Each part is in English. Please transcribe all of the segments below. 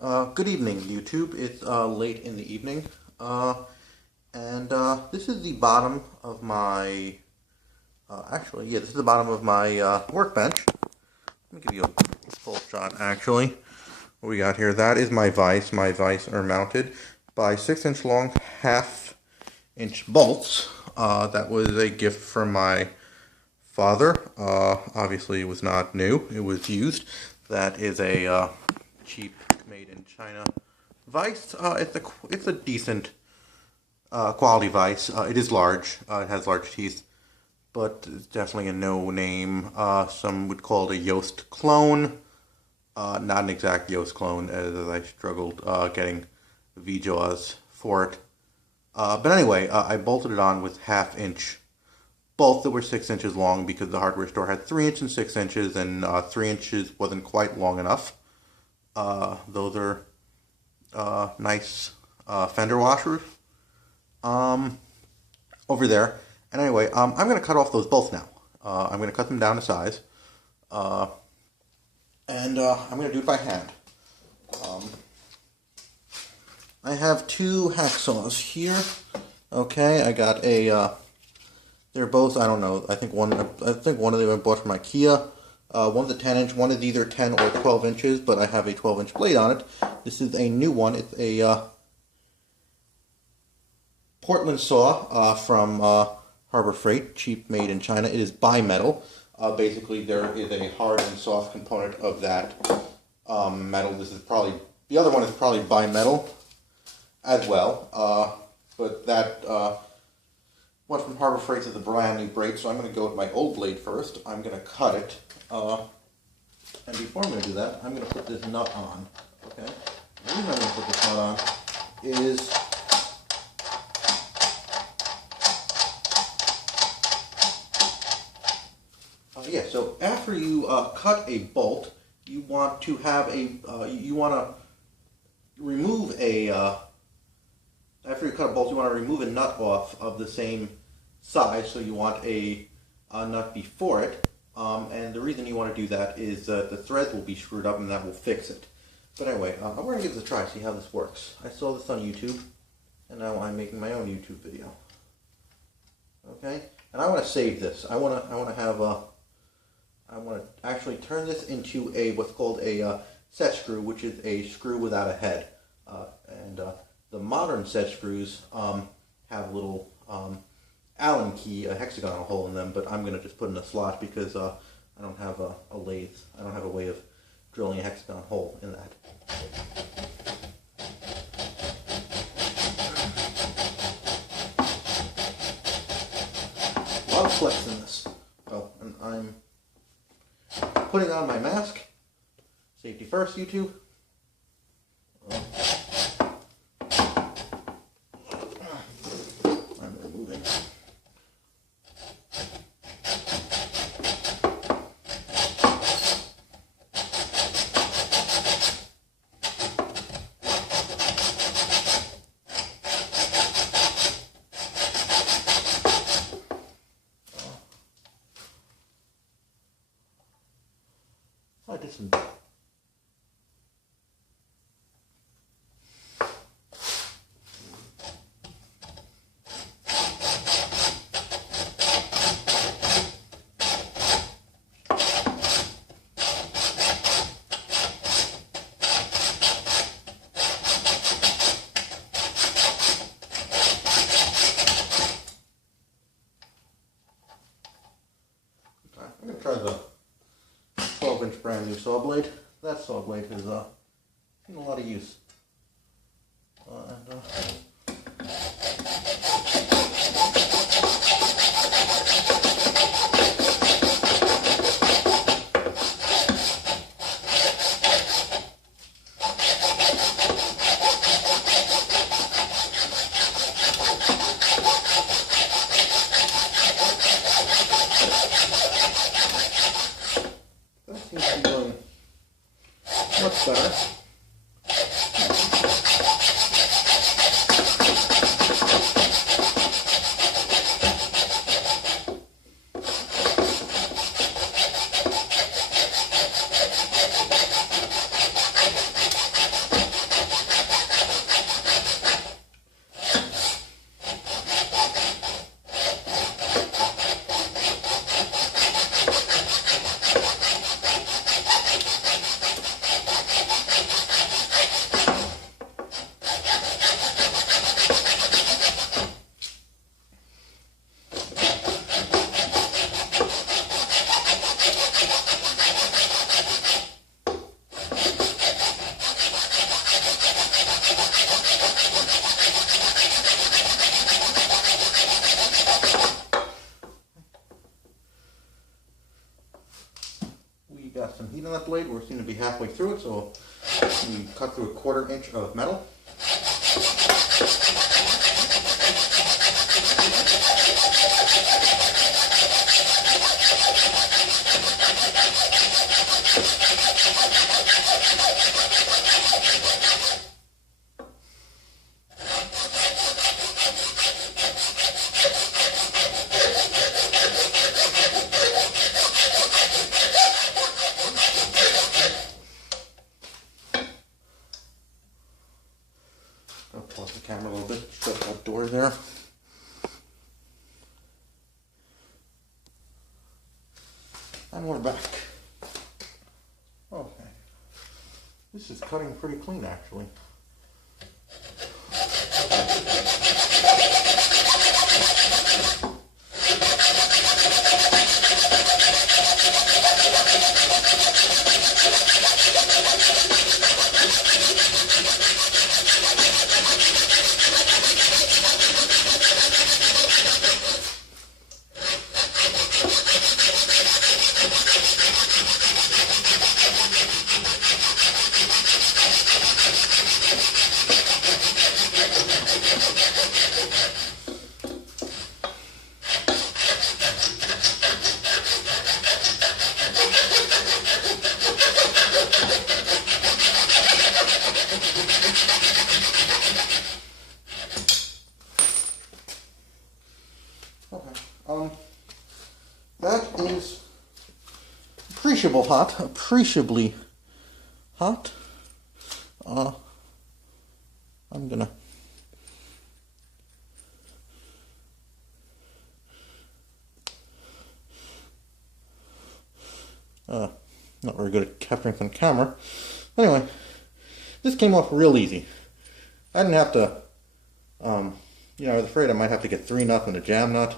Good evening, YouTube. It's late in the evening, and this is the bottom of my. This is the bottom of my workbench. Let me give you a full shot. Actually, what we got here? That is my vise. My vise are mounted by 6-inch long, half-inch bolts. That was a gift from my father. Obviously, it was not new. It was used. That is a cheap, made in China vise. It's a decent quality vise. It is large. It has large teeth, but it's definitely a no name. Some would call it a Yost clone. Not an exact Yost clone, as I struggled getting V-jaws for it. But anyway, I bolted it on with half-inch bolts that were 6 inches long because the hardware store had 3 inch and 6 inches, and 3 inches wasn't quite long enough. Those are nice fender washers over there. And anyway, I'm going to cut off those bolts now. I'm going to cut them down to size. And I'm going to do it by hand. I have two hacksaws here. Okay, I got a. They're both, I don't know. I think one of them I bought from IKEA. One's a 10-inch. One is either 10 or 12 inches, but I have a 12-inch blade on it. This is a new one. It's a Portland saw from Harbor Freight, cheap, made in China. It is bimetal. Basically, there is a hard and soft component of that metal. The other one is probably bimetal as well. But that one from Harbor Freight is a brand new blade, so I'm going to go with my old blade first. I'm going to cut it. And before I'm going to do that, I'm going to put this nut on. Okay? The reason I'm going to put this nut on is so after you cut a bolt, you want to have remove after you cut a bolt, you want to remove a nut off of the same size, so you want a nut before it. And the reason you want to do that is the threads will be screwed up and that will fix it. But anyway, I'm going to give this a try, see how this works. I saw this on YouTube, and now I'm making my own YouTube video. Okay, and I want to save this. I want to actually turn this into what's called a set screw, which is a screw without a head. The modern set screws have a little Allen key, a hexagonal hole in them, but I'm going to just put in a slot because I don't have a lathe. I don't have a way of drilling a hexagon hole in that. A lot of flex in this. Oh, and I'm putting on my mask. Safety first, YouTube. I'm removing. I did some. I'm going to try the 12-inch brand new saw blade. That saw blade has seen a lot of use. That seems to be going much better. in that blade. We seem to be halfway through it, so we cut through 1/4 inch of metal. I'll pause the camera a little bit, shut that door there. And we're back. Okay. This is cutting pretty clean, actually. That is appreciably hot. I'm gonna not very good at capturing on camera. Anyway, this came off real easy. I didn't have to, I was afraid I might have to get 3 nuts and a jam nut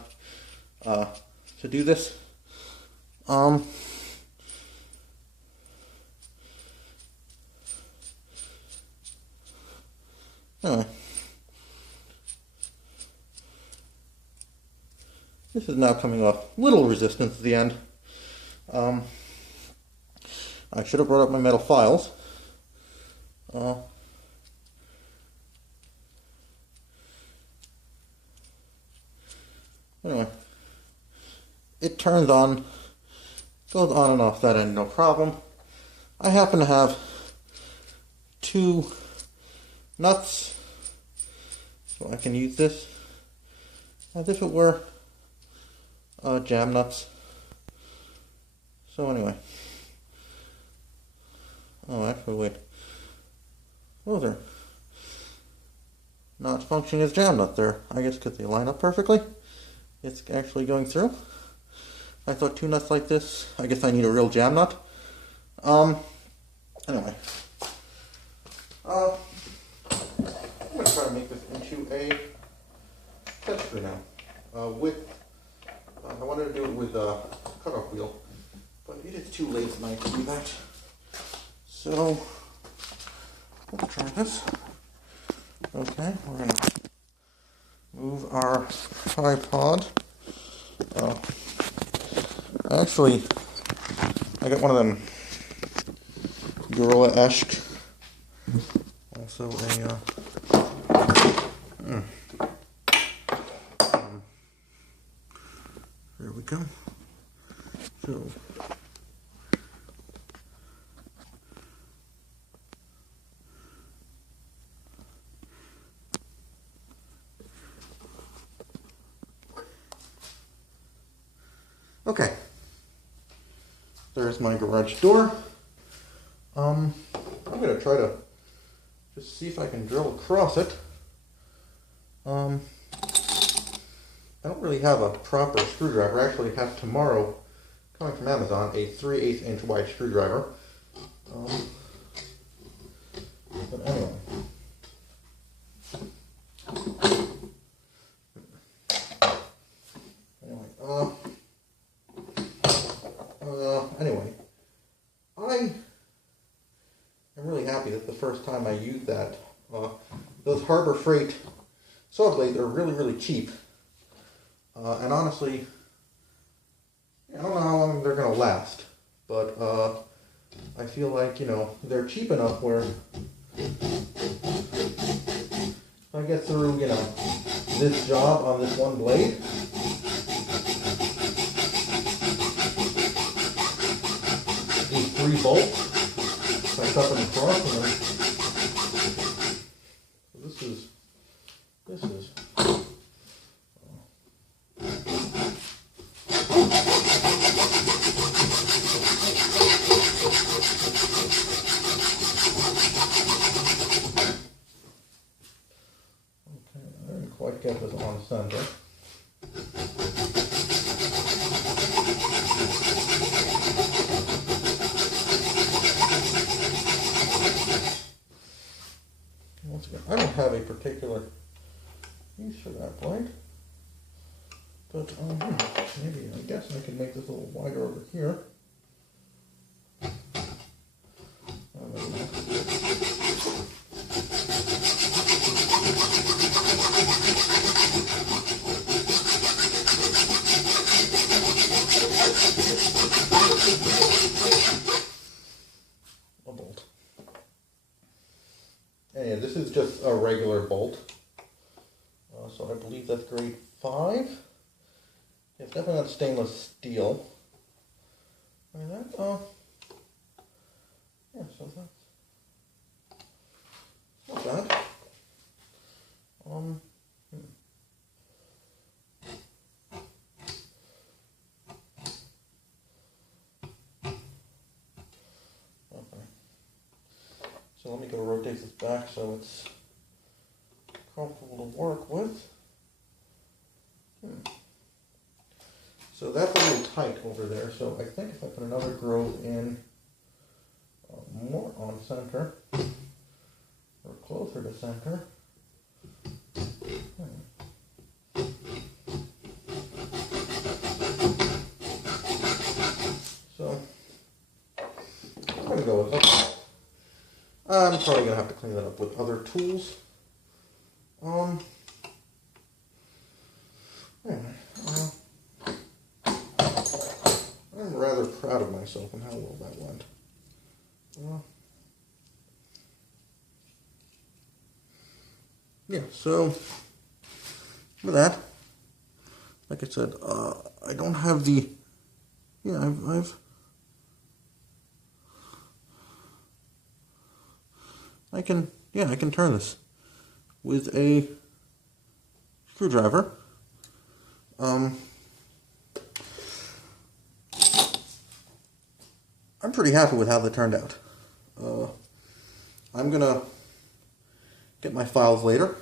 to do this. Anyway, this is now coming off little resistance at the end. I should have brought up my metal files. Anyway, it turns on, goes on and off that end, no problem. I happen to have 2 nuts, so I can use this as if it were jam nuts. So anyway, actually wait, those are not functioning as jam nuts there, I guess because they line up perfectly. It's actually going through. I thought 2 nuts like this, I guess I need a real jam nut. Anyway, I'm going to try to make this into a test screw now. I wanted to do it with a cutoff wheel, but it is too late tonight to do that. So, we'll try this. Okay, we're going to move our tripod. Actually, I got one of them Gorilla-esque. Also a there we go. So okay. There's my garage door. I'm going to try to just see if I can drill across it. I don't really have a proper screwdriver. I actually have tomorrow, coming from Amazon, a 3/8 inch wide screwdriver. But anyway. Anyway, I am really happy that the first time I used that, those Harbor Freight saw blades are really, really cheap. And honestly, I don't know how long they're going to last, but I feel like, you know, they're cheap enough where if I get through, you know, this job on this one blade, these 3 bolts, if I cut them across, and then, this is, quite get this on center. Once again, I don't have a particular use for that blade, but maybe I guess I can make this a little wider over here. A bolt. And this is just a regular bolt. So I believe that's grade 5. It's definitely not stainless steel. Like that. Yeah, so that's not bad. Okay. So let me go rotate this back so it's comfortable to work with. So that's a little tight over there, so I think if I put another groove in more on center, or closer to center, so I'm going to go with that. I'm probably going to have to clean that up with other tools. I'm rather proud of myself and how well that went. Yeah, so with that, like I said, I don't have the, I can turn this with a screwdriver. I'm pretty happy with how they turned out. I'm gonna get my files later.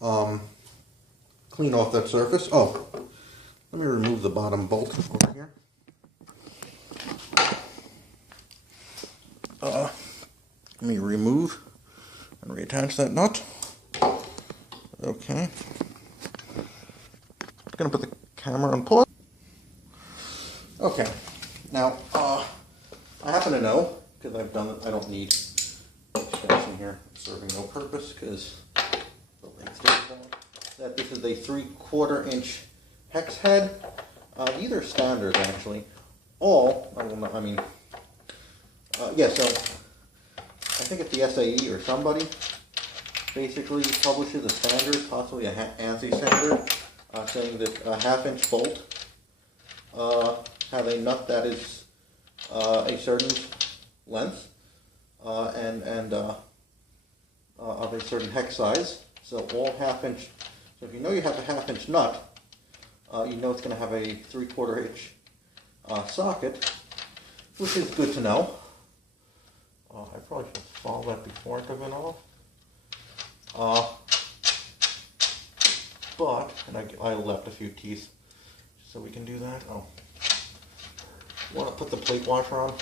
Clean off that surface. Oh, let me remove the bottom bolt over here. Let me remove and reattach that nut. Okay. I'm gonna put the camera on pause. Okay. Now, I happen to know, because I've done it, I don't need straps in here serving no purpose, because the length that this is a 3/4 inch hex head. These are standards, actually. Yeah, so I think it's the SAE or somebody basically publishes a standard, possibly a ANSI standard, saying that a 1/2 inch bolt have a nut that is a certain length and of a certain hex size. So all 1/2 inch. So if you know you have a 1/2 inch nut, you know it's going to have a 3/4 inch socket, which is good to know. I probably should follow that before I took it off. I left a few teeth, so we can do that. Oh, want to put the plate washer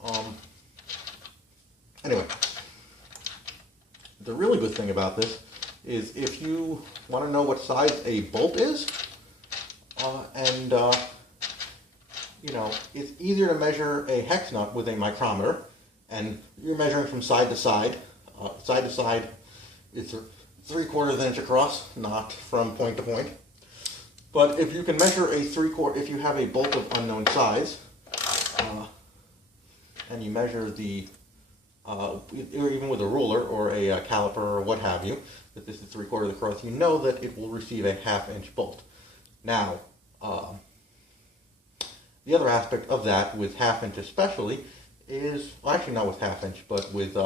on. Anyway, the really good thing about this is if you want to know what size a bolt is, it's easier to measure a hex nut with a micrometer, and you're measuring from side to side. Side to side, it's 3/4 inch across, not from point to point. But if you can measure a 3/4, if you have a bolt of unknown size, and you measure the, or even with a ruler or a caliper or what have you, that this is 3/4 across, you know that it will receive a 1/2 inch bolt. Now, the other aspect of that, with 1/2 inch especially, is, well, actually not with 1/2 inch, but with,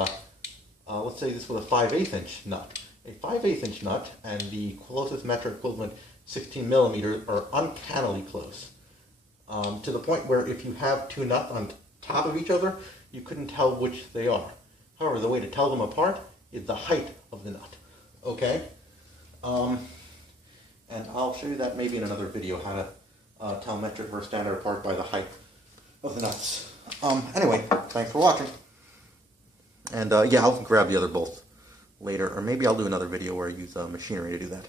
let's say this with a 5/8 inch nut. A 5/8 inch nut and the closest metric equivalent 16 millimeters are uncannily close. To the point where if you have two nuts on top of each other, you couldn't tell which they are. However, the way to tell them apart is the height of the nut. Okay? And I'll show you that maybe in another video, how to tell metric versus standard apart by the height of the nuts. Anyway, thanks for watching. And yeah, I'll grab the other bolts later, or maybe I'll do another video where I use machinery to do that.